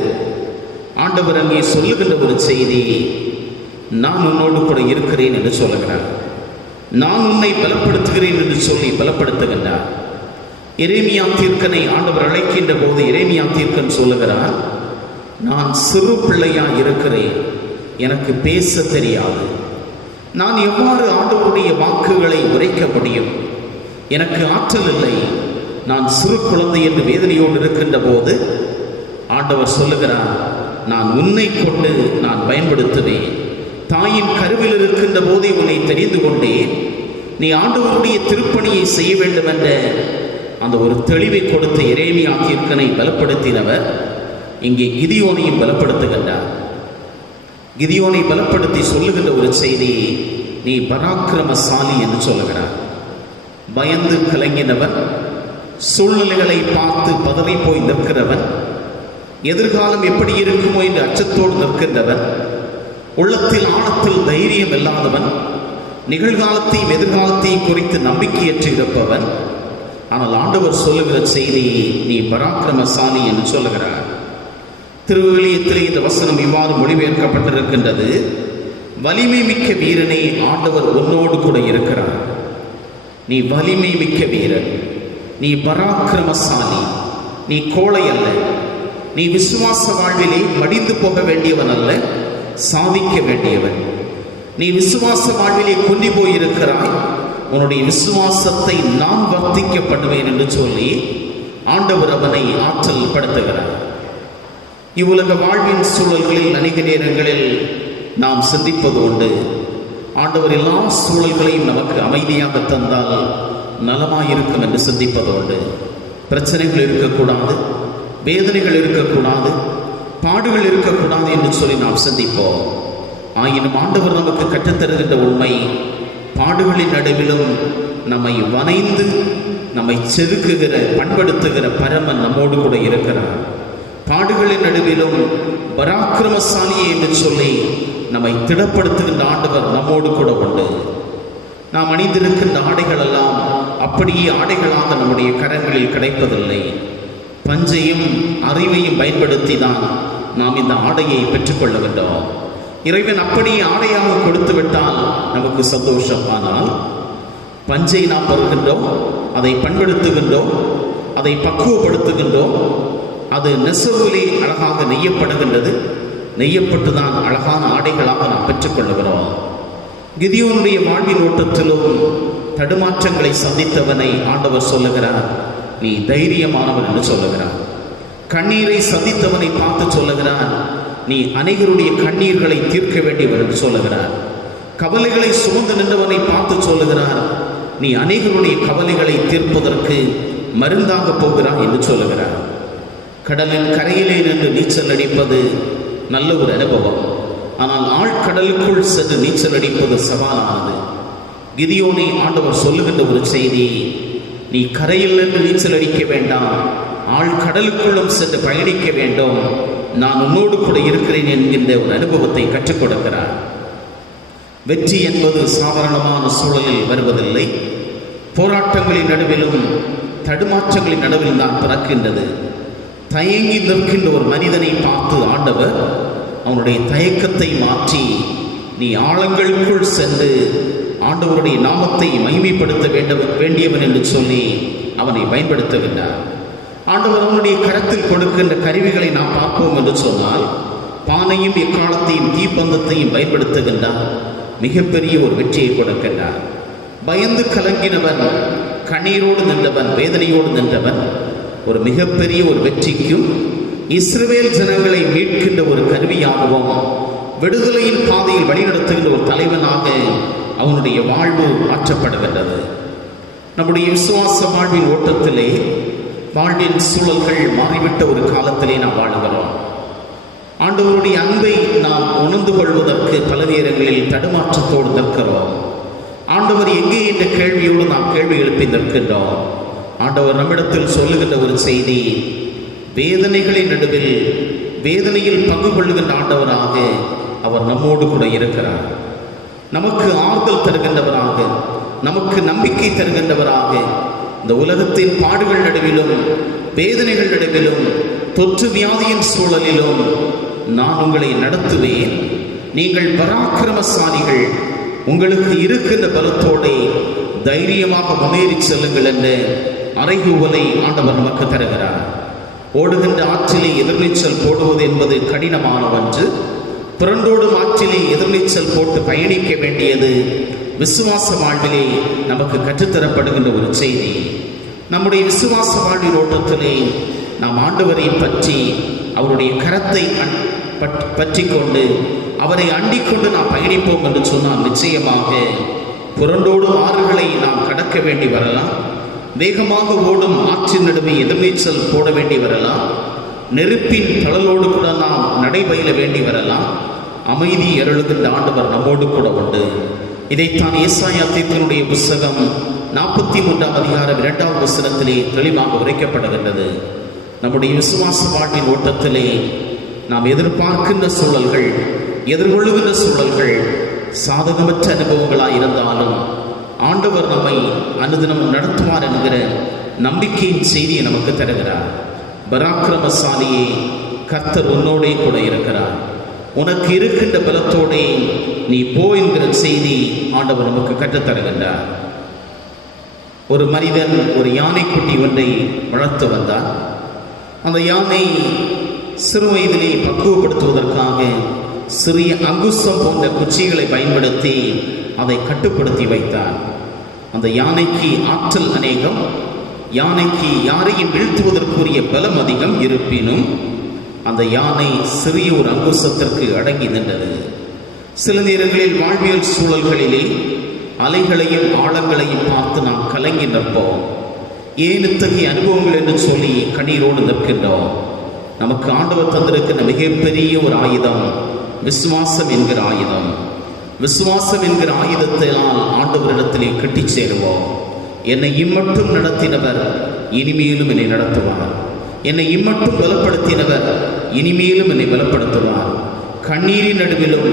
ஆண்டவர் அங்கே சொல்லுகின்ற ஒரு செய்தி, நான் உன்னோடு கூட இருக்கிறேன் என்று சொல்லுகிறார். நான் உன்னை பலப்படுத்துகிறேன் என்று சொல்லி பலப்படுத்துகின்றார். எரேமியா தீர்க்கனை ஆண்டவர் அழைக்கின்ற போது எரேமியா தீர்க்கன் சொல்லுகிறார், நான் சிறு பிள்ளையா இருக்கிறேன், எனக்கு பேச தெரியாது, நான் எவ்வாறு ஆண்டவருடைய வாக்குகளை உரைக்க முடியும், எனக்கு ஆற்றல் இல்லை, நான் சிறு குழந்தை என்று வேதனையோடு இருக்கின்ற போது ஆண்டவர் சொல்லுகிறார், நான் உன்னை கொண்டு நான் பயன்படுத்துவேன். தாயின் கருவில் இருக்கின்ற போதே உன்னை தெரிந்து கொண்டேன். நீ ஆண்டவருடைய திருப்பணியை செய்ய வேண்டும் என்ற அந்த ஒரு தெளிவை கொடுத்த எரேமியா தீர்க்கனை பலப்படுத்தினவர் இங்கே கிதியோனையும் பலப்படுத்துகின்றார். கிதியோனை பலப்படுத்தி சொல்லுகின்ற ஒரு செய்தி, நீ பராக்கிரமசாலி என்று சொல்லுகிறார். பயந்து கலங்கினவர், சூழ்நிலைகளை பார்த்து பதறி போய் நிற்கிறவன், எதிர்காலம் எப்படி இருக்குமோ என்று அச்சத்தோடு நிற்கின்றவன், உள்ளத்தில் ஆழத்தில் தைரியம் இல்லாதவன், நிகழ்காலத்தையும் எதிர்காலத்தையும் குறித்து நம்பிக்கையற்று இருப்பவன். ஆனால் ஆண்டவர் சொல்லுகிற செய்தி, நீ பராக்கிரமசாலி என்று சொல்லுகிறார். திருவிவிலியத்திலே இந்த வசனம் இவ்வாறு மொழிபெயர்க்கப்பட்டிருக்கின்றது, வலிமை மிக்க வீரனே, ஆண்டவர் உன்னோடு கூட இருக்கிறார். நீ வலிமை மிக்க வீரன், நீ பராக்கிரமசாலி, நீ கோழை அல்ல, நீ விசுவாச வாழ்விலே மடிந்து போக வேண்டியவன் அல்ல, சாதிக்க வேண்டியவன். நீ விசுவாச வாழ்விலே குந்தி போயிருக்கிறாய், உன்னுடைய விசுவாசத்தை நான் வர்த்திக்க பண்ணுவேன் என்று சொல்லி ஆண்டவர் அவனை ஆற்றல் படுத்துகிறார். இவ்வுலக வாழ்வின் சூழல்களில் அநேக நேரங்களில் நாம் சிந்திப்பது உண்டு, ஆண்டவர் எல்லா சூழல்களையும் நமக்கு அமைதியாக தந்தால் நலமாயிருக்கும் என்று சிந்திப்பது உண்டு. பிரச்சனைகள் இருக்கக்கூடாது, வேதனைகள் இருக்கக்கூடாது, பாடுகள் இருக்கக்கூடாது என்று சொல்லி நாம் சிந்திப்போம். ஆயினும் ஆண்டவர் நமக்கு கற்றுத்தருகின்ற உண்மை, பாடுகளின் நடுவிலும் நம்மை வனைந்து நம்மை செதுக்குகிற பண்படுத்துகிற பரமன் நம்மோடு கூட இருக்கிறார். பாடுகளின் நடுவிலும் பராக்கிரமசாலியே என்று சொல்லி நம்மை திடப்படுத்துகின்ற ஆண்டவர் நம்மோடு கூட உண்டு. நாம் அணிந்திருக்கின்ற ஆடைகள் எல்லாம் அப்படியே ஆடைகளாக நம்முடைய கரங்களில் கிடைப்பதில்லை. பஞ்சையும் அறிவையும் பயன்படுத்தி தான் நாம் இந்த ஆடையை பெற்றுக்கொள்ள வேண்டும். இறைவன் அப்படியே ஆடையாக கொடுத்து விட்டால் நமக்கு சந்தோஷம். ஆனால் பஞ்சை நாம் பெறுகின்றோம், அதை பண்படுத்துகின்றோம், அதை பக்குவப்படுத்துகின்றோம். அது நெசவிலே அழகாக நெய்யப்படுகின்றது. நெய்யப்பட்டு தான் அழகான ஆடைகளாக நாம் பெற்றுக்கொள்ளுகிறோம். கிதியோனுடைய வாழ்வின் ஓட்டத்திலும் தடுமாற்றங்களை சந்தித்தவனை ஆண்டவர் சொல்லுகிறார், நீ தைரியமானவன் என்று சொல்லுகிறார். கண்ணீரை சந்தித்தவனை பார்த்து சொல்லுகிறார், நீ அனைவருடைய கண்ணீர்களை தீர்க்க வேண்டியவர் என்று சொல்லுகிறார். கவலைகளை சுமந்து நின்றவனை பார்த்து சொல்லுகிறார், நீ அனைவருடைய கவலைகளை தீர்ப்பதற்கு மருந்தாக போகிறாய் என்று சொல்லுகிறார். கடலின் கரையிலே நின்று நீச்சல் அடிப்பது நல்ல ஒரு அனுபவம். ஆனால் ஆழ்கடலுக்குள் சென்று நீச்சல் அடிப்பது சவாலானது. கிதியோனை ஆண்டவர் சொல்லுகின்ற ஒரு செய்தி, நீ கரையில் நின்று நீச்சல் அடிக்க வேண்டாம், ஆழ்கடலுக்குள்ளும் சென்று பயணிக்க வேண்டும், நான் உன்னோடு கூட இருக்கிறேன் என்கின்ற ஒரு அனுபவத்தை கற்றுக் கொடுக்கிறார். வெற்றி என்பது சாதாரணமான சூழலில் வருவதில்லை. போராட்டங்களின் நடுவிலும் தடுமாற்றங்களின் நடுவில் தான் பிறக்கின்றது. தயங்கி நிற்கின்ற ஒரு மனிதனை பார்த்து ஆண்டவர் அவனுடைய தயக்கத்தை மாற்றி, நீ ஆழங்களுக்குள் சென்று ஆண்டவருடைய நாமத்தை மகிமைப்படுத்த வேண்டியவன் என்று சொல்லி அவனை பயன்படுத்துகின்றார். ஆண்டவர் அவனுடைய கரத்தில் கொடுக்கின்ற கருவிகளை நாம் பார்ப்போம் என்று சொன்னால், பானையும் எக்காலத்தையும் தீப்பந்தத்தையும் பயன்படுத்துகின்றார். மிகப்பெரிய ஒரு வெற்றியை கொடுக்கின்றார். பயந்து கலங்கினவன், கண்ணீரோடு நின்றவன், வேதனையோடு நின்றவன் ஒரு மிகப்பெரிய ஒரு வெற்றிக்கும் இஸ்ரவேல் ஜனங்களை மீட்கின்ற ஒரு கருவியாகவும் விடுதலையின் பாதையில் வழிநடத்துகின்ற ஒரு தலைவனாக அவனுடைய வாழ்வு மாற்றப்படுகின்றது. நம்முடைய விசுவாச வாழ்வின் ஓட்டத்திலே வாழ்வின் சூழல்கள் மாறிவிட்ட ஒரு காலத்திலே நாம் வாழ்கிறோம். ஆண்டவருடைய அன்பை நாம் உணர்ந்து கொள்வதற்கு பல நேரங்களில் தடுமாற்றத்தோடு நிற்கிறோம். ஆண்டவர் எங்கே என்ற கேள்வியோடு நாம் கேள்வி எழுப்பி நிற்கின்றோம். ஆண்டவர் நம்மிடத்தில் சொல்லுகின்ற ஒரு செய்தி, வேதனைகளின் நடுவில் வேதனையில் பங்கு கொள்ளுகின்ற ஆண்டவராக அவர் நம்மோடு கூட இருக்கிறார். நமக்கு ஆறுதல் தருகின்றவராக, நமக்கு நம்பிக்கை தருகின்றவராக, இந்த உலகத்தின் பாடுகள் நடுவிலும் வேதனைகள் நடுவிலும் தொற்று வியாதியின் சூழலிலும் நான் உங்களை நடத்துவேன், நீங்கள் பராக்கிரமசாலிகள், உங்களுக்கு இருக்கின்ற பலத்தோடு தைரியமாக முன்னேறி செல்லுங்கள் என்று அறைகூவலை ஆண்டவர் நமக்கு தருகிறார். ஓடுகின்ற ஆற்றிலே எதிர்நீச்சல் போடுவது என்பது கடினமான ஒன்று. பிறண்டோடும் ஆற்றிலே எதிர்நீச்சல் போட்டு பயணிக்க வேண்டியது விசுவாச வாழ்விலே நமக்கு கற்றுத்தரப்படுகின்ற ஒரு செய்தி. நம்முடைய விசுவாச வாழ்வின் ஓட்டத்திலே நாம் ஆண்டவரை பற்றி அவருடைய கரத்தை பற்றி கொண்டு அவரை அண்டிக் கொண்டு நாம் பயணிப்போம் என்று சொன்னால் நிச்சயமாக புரண்டோடும் ஆறுகளை நாம் கடக்க வேண்டி வரலாம். வேகமாக ஓடும் ஆற்றின் நடுவே எதிர்நீச்சல் போட வேண்டி வரலாம். நெருப்பின் தளலோடு கூட நாம் நடைபயில வேண்டி வரலாம். அமைதி அருளுகின்ற ஆண்டவர் நம்மோடு கூட உண்டு. இதைத்தான் ஏசாயா தீர்க்கனுடைய புஸ்தகம் 43ஆம் அதிகாரம் 2ஆம் வசனத்திலே தெளிவாக உரைக்கப்படுகின்றது. நம்முடைய விசுவாச வாழ்வின் ஓட்டத்திலே நாம் எதிர்பார்க்கின்ற சூழல்கள், எதிர்கொள்ளுகின்ற சூழல்கள் சாதகமற்ற அனுபவங்களாக இருந்தாலும் ஆண்டவர் நம்மை அனுதினம் நடத்துவார் என்கிற நம்பிக்கையின் செய்தியை நமக்கு தருகிறார். பராக்கிரமசாலியே, கர்த்தர் உன்னோடே கூட இருக்கிறார், உனக்கு இருக்கின்ற பலத்தோடே நீ போ என்கிற செய்தி ஆண்டவர் நமக்கு கற்றுத்தருகின்றார். ஒரு மனிதன் ஒரு யானைக்குட்டி ஒன்றை வளர்த்து வந்தார். அந்த யானை சிறு வயதிலே பக்குவப்படுத்துவதற்காக சிறிய அங்குசம் போன்ற குச்சிகளை பயன்படுத்தி அதை கட்டுப்படுத்தி வைத்தார். அந்த யானைக்கு ஆற்றல் அநேகம், யானைக்கு யாரையும் வீழ்த்துவதற்குரிய பலம் அதிகம். இருப்பினும் அந்த யானை சிறிய ஒரு அங்குசத்திற்கு அடங்கி நின்றது. சில நேரங்களில் வாழ்வியல் சூழல்களிலே அலைகளையும் ஆழங்களையும் பார்த்து நாம் கலங்கி நிற்போம். ஏன் இத்தகைய அனுபவங்கள் என்று சொல்லி கண்ணீரோடு நிற்கின்றோம். நமக்கு ஆண்டவர் தந்திருக்கின்ற மிகப்பெரிய ஒரு ஆயுதம் விசுவாசம் என்கிற ஆயுதம். விசுவாசம் என்கிற ஆயுதத்தினால் ஆண்டவரிடத்திலே கட்டி சேருவோம். என்னை இம்மட்டும் நடத்தினவர் இனிமேலும் என்னை நடத்துவார். என்னை இம்மட்டும் பலப்படுத்தினவர் இனிமேலும் என்னை பலப்படுத்துவார். கண்ணீரின் நடுவிலும்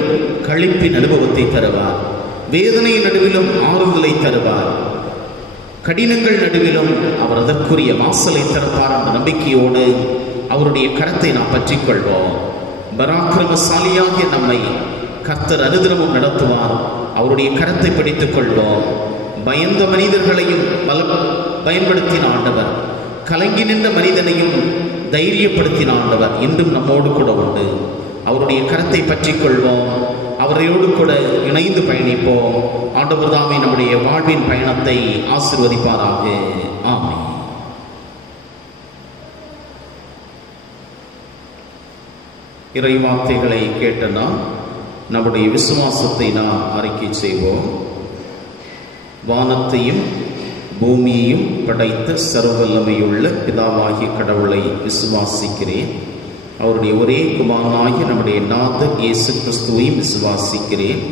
களிப்பின் அனுபவத்தை தருவார். வேதனையின் நடுவிலும் ஆறுதலை தருவார். கடினங்கள் நடுவிலும் அவர் அதற்குரிய வாசலை திறப்பார் என்ற நம்பிக்கையோடு அவருடைய கரத்தை நாம் பற்றிக் கொள்வோம். பராக்கிரமசாலியாகிய நம்மை கர்த்தர் அனுதினமும் நடத்துவார். அவருடைய கரத்தை பிடித்துக் கொள்வோம். பயந்த மனிதர்களையும் பயன்படுத்தின ஆண்டவர், கலங்கி நின்ற மனிதனையும் தைரியப்படுத்தின ஆண்டவர் இன்றும் நம்மோடு கூட உண்டு. அவருடைய கரத்தை பற்றிக் கொள்வோம். அவரையோடு கூட இணைந்து பயணிப்போம். ஆண்டவர் தாமே நம்முடைய வாழ்வின் பயணத்தை ஆசீர்வதிப்பாராக. ஆமென். இறைவார்த்தைகளை கேட்ட நாம் நம்முடைய விசுவாசத்தை நாம் அறிக்கை செய்வோம். வானத்தையும் பூமியையும் படைத்த சர்வவல்லமையுள்ள பிதாவாகிய கடவுளை விசுவாசிக்கிறேன். அவருடைய ஒரே குமாரனாகிய நம்முடைய நாதர் இயேசு கிறிஸ்துவையும் விசுவாசிக்கிறேன்.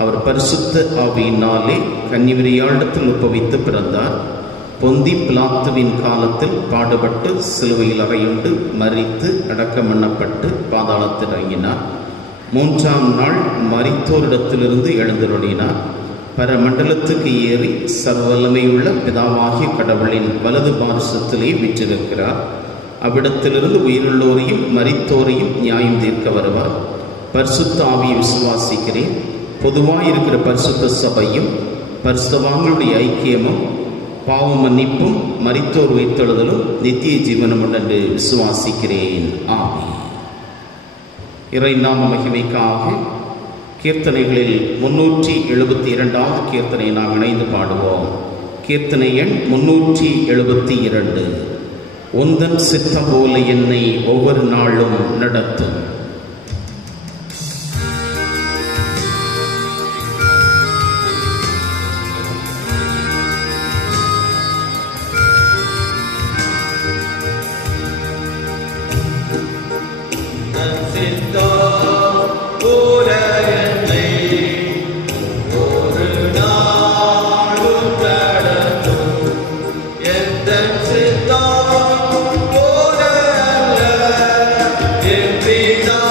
அவர் பரிசுத்த ஆவியினாலே கன்னிமரியாளிடத்தில் உற்பவித்து பிறந்தார். பொந்தி பிலாத்துவின் காலத்தில் பாடுபட்டு சிலுவையில் அறையுண்டு மரித்து அடக்கம் பண்ணப்பட்டு பாதாளத்தில் இறங்கினார். 3ஆம் நாள் மரித்தோரிடத்திலிருந்து எழுந்தருளினார். பரமண்டலத்துக்கு ஏறி சர்வவல்லமையுள்ள பிதாவாகிய கடவுளின் வலது பாரிசத்திலே வீற்றிருக்கிறார். அவ்விடத்திலிருந்து உயிருள்ளோரையும் மரித்தோரையும் நியாயம் தீர்க்க வருவார். பரிசுத்த ஆவியை விசுவாசிக்கிறேன். பொதுவாக இருக்கிற பரிசுத்த சபையும் பரிசுத்தவான்களுடைய ஐக்கியமும் பாவ மன்னிப்பும் மரித்தோர் உயிர்த்தெழுதலும் நித்திய ஜீவனும் என்று விசுவாசிக்கிறேன். ஆமென். இறை நாம மகிமைக்காக கீர்த்தனைகளில் 372வது கீர்த்தனை நாம் இணைந்து பாடுவோம். கீர்த்தனை எண் 372. உந்தன் சித்தம் போல என்னை ஒவ்வொரு நாளும் நடத்தும். Vida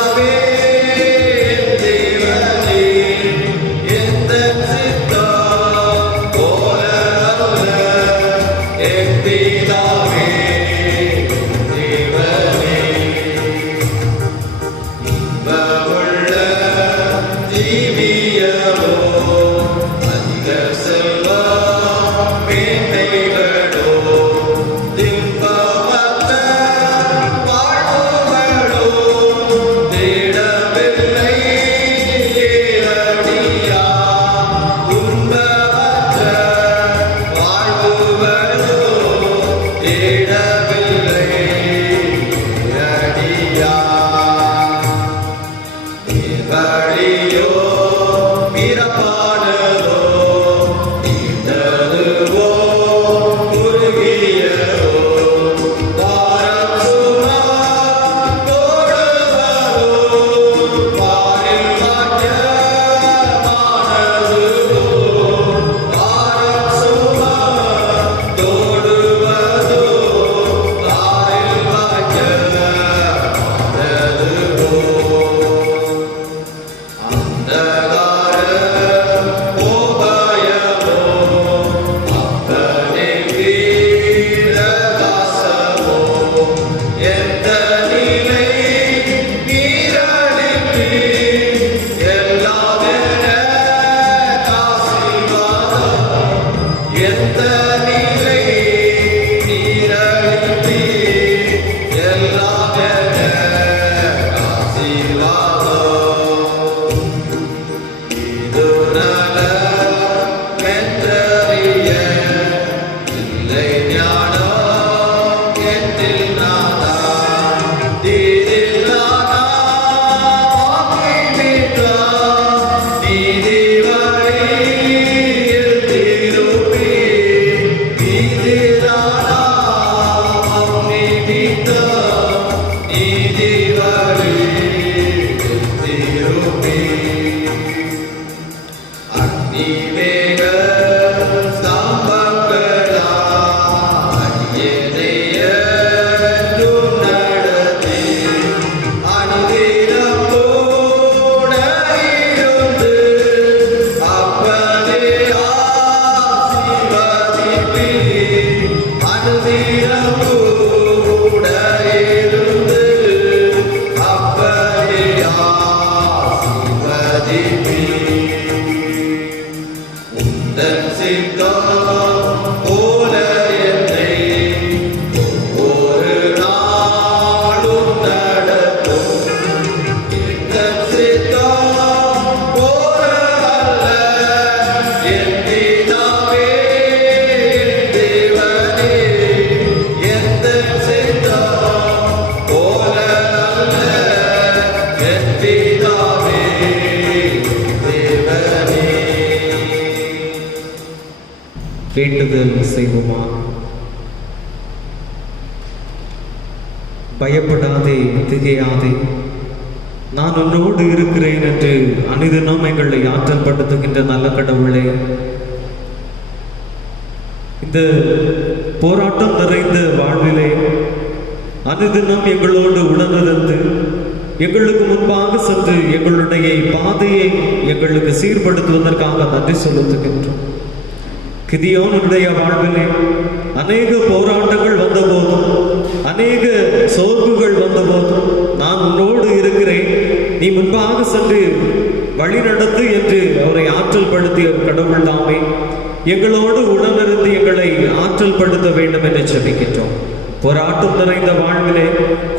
வேண்டுதல் செய்வோமா. பயப்படாதே, திகையாதே, நான் உன்னோடு இருக்கிறேன் என்று அனுதினம் எங்களை ஆற்றல் படுத்துகின்ற நல்ல கடவுளே, இந்த போராட்டம் நிறைந்த வாழ்விலே அனுதினம் எங்களோடு உணர்ந்திருந்து எங்களுக்கு முன்பாக சென்று எங்களுடைய பாதையை எங்களுக்கு சீர்படுத்துவதற்காக நன்றி செலுத்துகின்றோம். கிதியோனுடைய வாழ்விலே அநேக போராட்டங்கள் வந்தபோதும் அநேக சோர்வுகள் வந்தபோதும் நான் உன்னோடு இருக்கிறேன், நீ முன்பாக சென்று வழி நடத்து என்று அவரை ஆற்றல் படுத்திய கடவுள் தாமே எங்களோடு உணர்ந்து எங்களை ஆற்றல் படுத்த வேண்டும் என்று ஜெபிக்கின்றோம். போராட்டம் நிறைந்த வாழ்விலே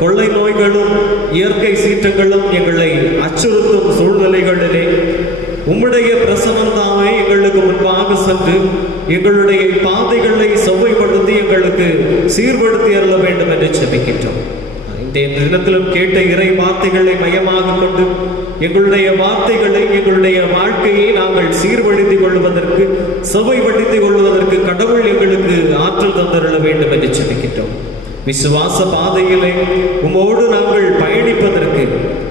கொள்ளை நோய்களும் இயற்கை சீற்றங்களும் எங்களை அச்சுறுத்தும் சூழ்நிலைகளிலே உம்முடைய பிரசன்னம் தாமே எங்களுக்கு முன்பாக சென்று எங்களுடைய பாதைகளை செவ்வாய்ப்படுத்தி எங்களுக்கு சீர்படுத்தி அருள வேண்டும் என்று ஜெபிக்கின்றோம். இந்த தினத்திலும் கேட்ட இறை வார்த்தைகளை மையமாக கொண்டு எங்களுடைய வார்த்தைகளை எங்களுடைய வாழ்க்கையை நாங்கள் சீர்படுத்திக் கொள்வதற்கு செவ்வாய்ப்படுத்திக் கொள்வதற்கு கடவுள் எங்களுக்கு ஆற்றல் தந்தருள வேண்டும் என்று ஜெபிக்கின்றோம். விசுவாச பாதையிலே உம்மோடு நாங்கள் பயணிப்பதற்கு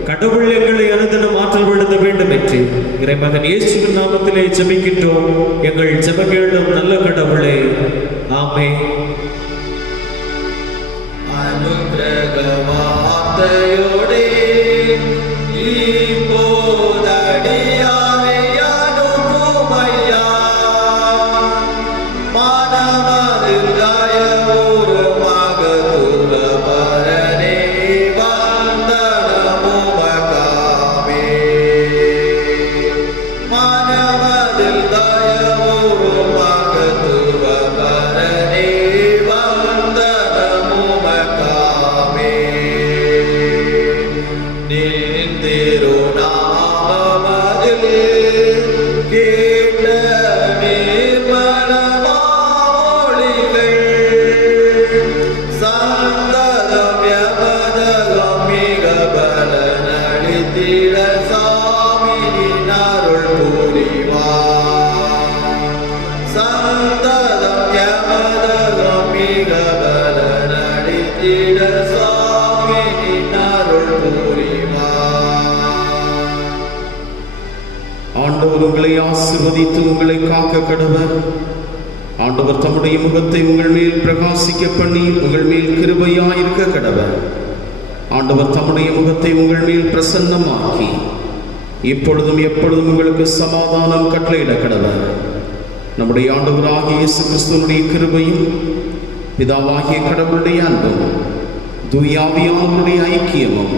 கடவுள் எங்களை அனுதினம் ஆற்றல் படுத்த வேண்டும் என்று இறைமகன் இயேசுவின் நாமத்திலே ஜெபிக்கின்றோம். எங்கள் ஜெபங்களும் நல்ல கடவுளே, ஆமென். வார்த்தையோடே இப்போதடியாரை அனுப்புமையா, மானமதில் தயவுருமாக துறபரனே வந்தனமுமகாமே, மானமதில் தயவுருமாக துறபரனே வந்தனமுமகாமே. கேட்ட நீர்மலமாமொழிகள் சந்ததம் யமதகம் மிக பலனளித்திட சாமியின் அருள் புரிவார். சந்ததம் யமதகம் மிக பலனளித்திட சாமியின் அருள் புரிவார். ஆண்டவர் உங்களை ஆசீர்வதித்து உங்களை காக்க கடவர். ஆண்டவர் தம்முடைய முகத்தை உங்கள் மேல் பிரகாசிக்க பண்ணி உங்கள் மேல் கிருபையாயிருக்க கடவர். ஆண்டவர் தம்முடைய முகத்தை உங்கள் மேல் பிரசன்னமாக்கி இப்பொழுதும் எப்பொழுதும் உங்களுக்கு சமாதானம் கட்டளையிட கடவர். நம்முடைய ஆண்டவராகிய இயேசு கிறிஸ்துவினுடைய கிருபையும் பிதாவாகிய கடவுளுடைய அன்பும் தூயாவியானவருடைய ஐக்கியமும்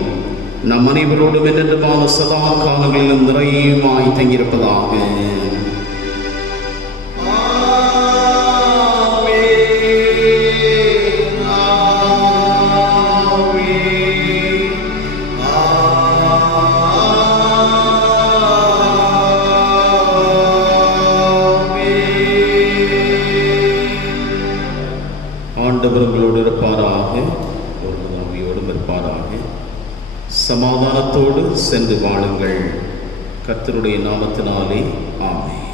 நம் அனைவரோடும் என்னென்றமான சதா காலங்களிலும் நிறைவாய் தங்கியிருப்பதாக. ஆண்டவர் உங்களோடு இருப்பாராக, ஆவியோடும் இருப்பாராக. சமாதானத்தோடு சென்று வாழுங்கள். கர்த்தருடைய நாமத்தினாலே ஆமென்.